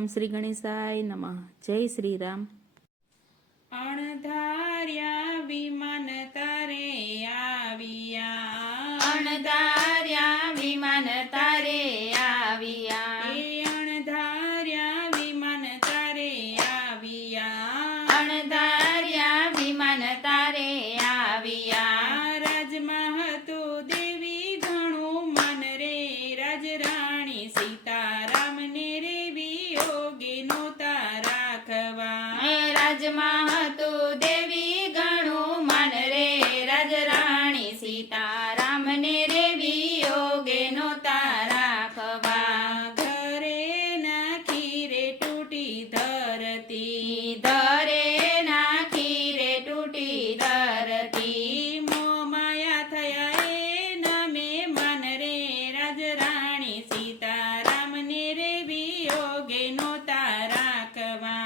ઓમ શ્રી ગણેશાય નમઃ. જય શ્રી રામ. અણધાર્યા વિમાન તારે આવ્યા, અણધાર્યા વિમાન તારે આવ્યા, એ અણધાર્યા વિમાન તારે આવ્યા, અણધાર્યા વિમાન તારે આવ્યા. રાજમાં હતું દેવી ઘણું માન રે, રાજરાણી સીતારામને રે વિયોગે નહોતા રાખવા. રાજમાં હતું દેવી ઘણું માન રે, રાજરાણી સીતારામને રે વિયોગે નહોતા રાખવા. ઘરે નાખી રે તૂટી ધરતી, ધરે નાખી રે તૂટી ધરતી, મોહમાયા થયા એ નમે માન રે, રાજરાણી સીતારામને રે વિયોગે નહોતા રાખવા.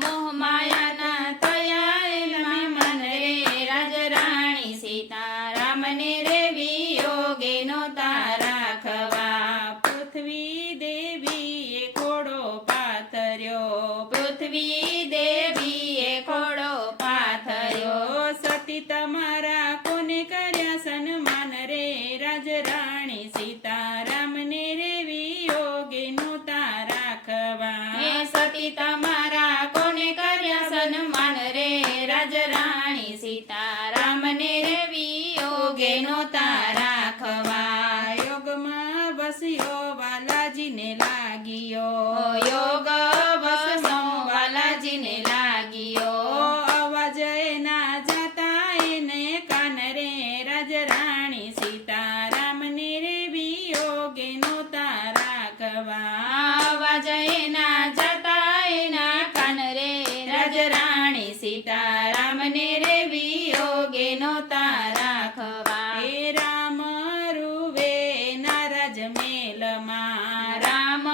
મોહમાયાના થયા એના મન રે, રાજરાણી સીતારામને રે વિયોગે નહોતા રાખવા. પૃથ્વી દેવીએ ઘોડો પાથર્યો, પૃથ્વી દેવીએ ઘોડો પાથર્યો, સતી તમારા કોને કર્યા સન્માન રે, રાજરાણી સીતારામને રે વિયોગે નહોતા રાખવા. હે સતી તમારા કોને કર્યા સન્માન રે, રાજરાણી સીતારામને રે વિયોગે નહોતા રાખવા. યોગમાં વસ્યો વાલાજીને લાગ્યો, યોગ વસનો વાલાજીને લાગ્યો, અવાજ એના જાતા એને કાન રે, રાજરાણી સીતારામને રે વિયોગે નહોતા રાખવા. આવાજ એના જતા એના કાન રે, રાજરાણી સીતારામને રે વિયોગે નહોતા રાખવા. એ રામ રૂવે એના રાજમેલમાં, રામ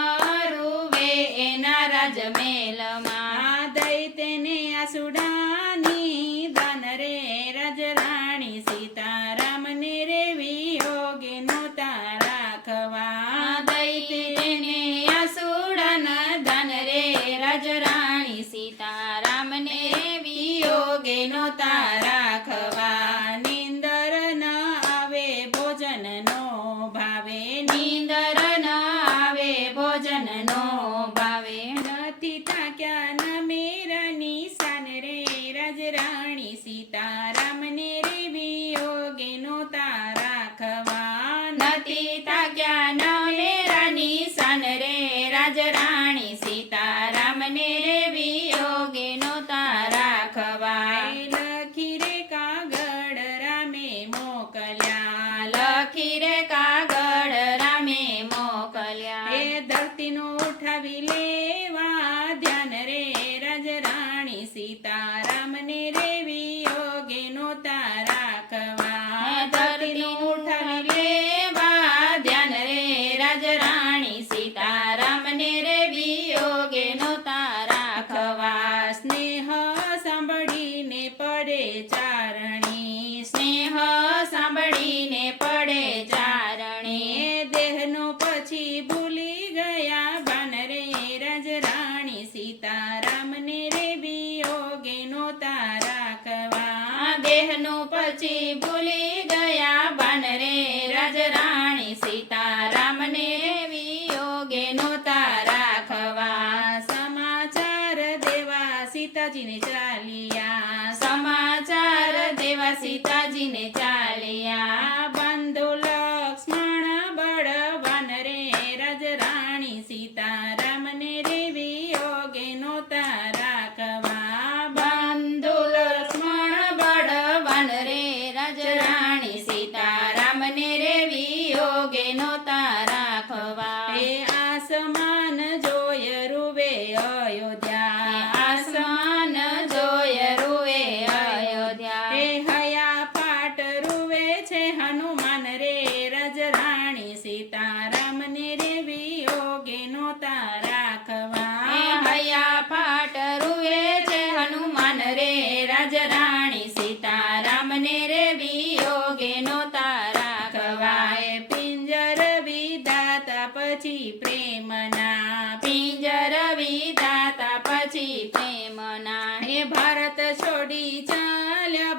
રૂવે એના રાજમેલમાં, દૈત્યને આસુડાની દાન રે, રાજરાણી સીતારામને રે વિયોગે નહોતા રાખવા. દૈત્યને આસુડાના દાન રે, રાજરાણી સીતારામને વિયોગે નહોતા રાખવા. નિંદર ન આવે ભોજન નો ભાવે, નીંદર ન આવે ભોજન નો ભાવે, નથી થાક્યા ન મેરાની શાન રે, રાજરાણી સીતારામને રે વિયોગે નહોતા રાખવા. નથી તાક્યા ન મેરાની શાન રે, રાજરાણી સીતારામને રે વિયોગે નહોતા રાખવા. લખી રે કાગળ રામે મોકલ્યા, લખી રે કાગળ રામે મોકલ્યા, એ ધરતીનું ઉઠાવી લેવા ધ્યાન રે, રાજરાણી સીતારામને રે વિયોગે નહોતા રાખવા. ધરતીનું ઉઠાવી લેવા ધ્યાન રે, રાજરાણી સીતારામને રે વિયોગે નહોતા રાખવા. સ્નેહ સાંભળીને પડે ચારણી, સ્નેહ સાંભળીને પડે ચારણી, એ દેહનો પછી ભૂલી ગયા ભાન રે, રાજરાણી સીતારામને રે વિયોગે નહોતા રાખવા. દેહનું પછી ભૂલી ગયા બાન રે, રાજરાણી સીતારામને વિયોગે નહોતા રાખવા. સમાચાર દેવા સીતાજીને ચાલ્યા, સમાચાર દેવા સીતાજીને ચાલ્યા, બંધુ લક્ષ્મણ બળવાન રે, રાજરાણી સીતારામને રે વિયોગે નહોતા રાખવા. બંધુ લક્ષ્મણ બળવાન રે, રાજરાણી સીતારામને રે વિયોગે નહોતા રાખવા. એ આસમાન જોય રૂવે અયોધ્યા, આસમાન જોય રૂએ અયોધ્યા, એ હયા પાટ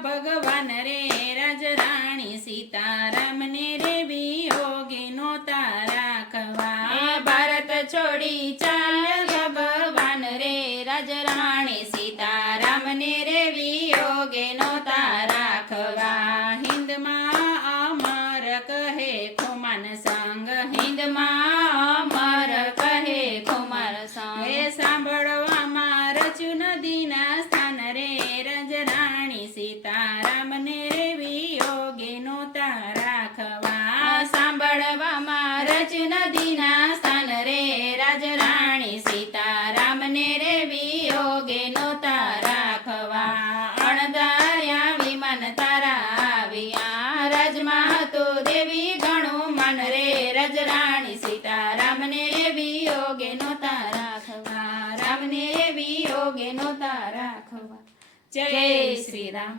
ભગવાન રે રાજરાણી સીતારામને રે વિયોગે નોતા રાખવા ભારત છોડી ચાલ્યા ભગવાન રે રાજરાણી સીતારામને રે વિયોગે નોતા રાખવા હિંદમાં અમર કહે ખુમાન સંગ હિંદમાં અમર કહે કુમાર સંગ હે સાંભળવામાં રચ્યું નદીના સ્થાન રે રાજરાણી સીતારામને રે વિયોગે નોતા રાખવા સાંભળવામાં રચ નદીના સ્થાન રે રાજરાણી સીતારામને રે વિયોગે નોતા રાખવા અણધાર્યા વિમાન તારા આવ્યા રાજમાં તો દેવી ઘણું માન રે રાજરાણી સીતારામને રે વિયોગે નોતા રાખવા રામને રે વિયોગે નોતા રાખવા જય શ્રી રામ.